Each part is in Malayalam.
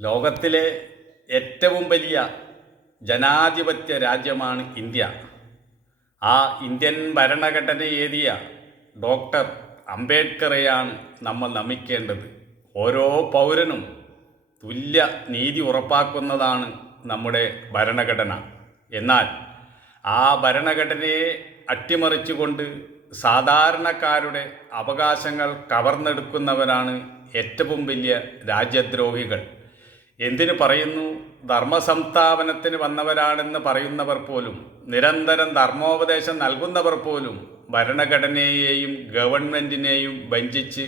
ലോകത്തിലെ ഏറ്റവും വലിയ ജനാധിപത്യ രാജ്യമാണ് ഇന്ത്യ. ആ ഇന്ത്യൻ ഭരണഘടന എഴുതിയ ഡോക്ടർ അംബേദ്കറെയാണ് നമ്മൾ നമിക്കേണ്ടത്. ഓരോ പൗരനും തുല്യ നീതി ഉറപ്പാക്കുന്നതാണ് നമ്മുടെ ഭരണഘടന. എന്നാൽ ആ ഭരണഘടനയെ അട്ടിമറിച്ചുകൊണ്ട് സാധാരണക്കാരുടെ അവകാശങ്ങൾ കവർന്നെടുക്കുന്നവരാണ് ഏറ്റവും വലിയ രാജ്യദ്രോഹികൾ. എന്തിനു പറയുന്നു, ധർമ്മസംസ്ഥാപനത്തിന് വന്നവരാണെന്ന് പറയുന്നവർ പോലും, നിരന്തരം ധർമ്മോപദേശം നൽകുന്നവർ പോലും ഭരണഘടനയെയും ഗവൺമെൻറ്റിനെയും വഞ്ചിച്ച്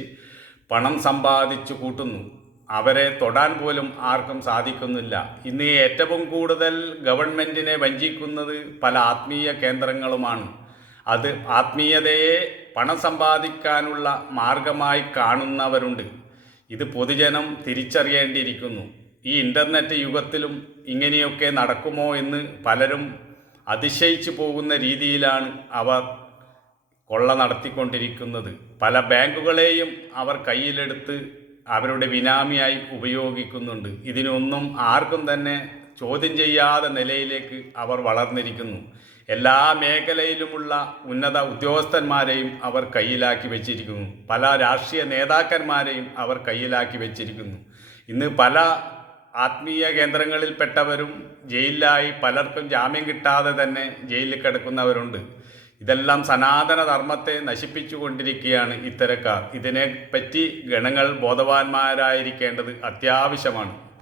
പണം സമ്പാദിച്ചു കൂട്ടുന്നു. അവരെ തൊടാൻ പോലും ആർക്കും സാധിക്കുന്നില്ല. ഇന്ന് ഏറ്റവും കൂടുതൽ ഗവൺമെൻറ്റിനെ വഞ്ചിക്കുന്നത് പല ആത്മീയ കേന്ദ്രങ്ങളുമാണ്. അത് ആത്മീയതയെ പണം സമ്പാദിക്കാനുള്ള മാർഗമായി കാണുന്നവരുണ്ട്. ഇത് പൊതുജനം തിരിച്ചറിയേണ്ടിയിരിക്കുന്നു. ഈ ഇൻ്റർനെറ്റ് യുഗത്തിലും ഇങ്ങനെയൊക്കെ നടക്കുമോ എന്ന് പലരും അതിശയിച്ചു പോകുന്ന രീതിയിലാണ് അവർ കൊള്ള നടത്തിക്കൊണ്ടിരിക്കുന്നത്. പല ബാങ്കുകളെയും അവർ കയ്യിലെടുത്ത് അവരുടെ ബിനാമിയായി ഉപയോഗിക്കുന്നുണ്ട്. ഇതിനൊന്നും ആർക്കും തന്നെ ചോദ്യം ചെയ്യാത്ത നിലയിലേക്ക് അവർ വളർന്നിരിക്കുന്നു. എല്ലാ മേഖലയിലുമുള്ള ഉന്നത ഉദ്യോഗസ്ഥന്മാരെയും അവർ കയ്യിലാക്കി വെച്ചിരിക്കുന്നു. പല രാഷ്ട്രീയ നേതാക്കന്മാരെയും അവർ കയ്യിലാക്കി വെച്ചിരിക്കുന്നു. ഇന്ന് പല ആത്മീയ കേന്ദ്രങ്ങളിൽപ്പെട്ടവരും ജയിലിലായി, പലർക്കും ജാമ്യം കിട്ടാതെ തന്നെ ജയിലിൽ കിടക്കുന്നവരുണ്ട്. ഇതെല്ലാം സനാതന ധർമ്മത്തെ നശിപ്പിച്ചു കൊണ്ടിരിക്കുകയാണ് ഇത്തരക്കാർ. ഇതിനെപ്പറ്റി ഗണങ്ങൾ ബോധവാന്മാരായിരിക്കേണ്ടത് അത്യാവശ്യമാണ്.